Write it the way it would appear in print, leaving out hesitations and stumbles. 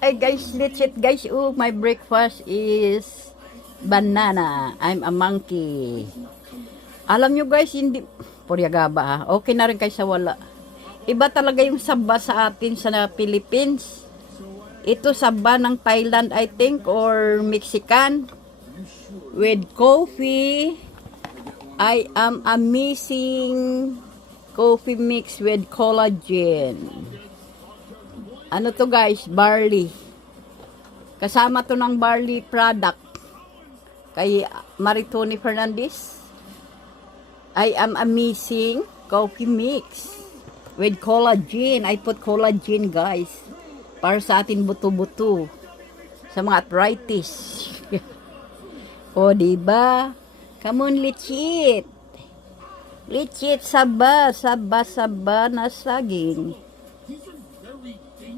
Ay guys, let's eat guys. Oh, my breakfast is banana. I'm a monkey. Alam nyo guys, hindi puryagaba ha. Okay na rin kayo sa wala. Iba talaga yung saba sa atin sa Philippines. Ito saba ng Thailand I think or Mexican with coffee. I am a missing coffee mix with collagen. Ano to guys? Barley. Kasama to ng barley product. Kay Maritoni Fernandez. I am a missing coffee mix with collagen. I put collagen guys. Para sa atin buto-buto. Sa mga arthritis. O diba? Come on, let's eat. Let's eat saba na saging.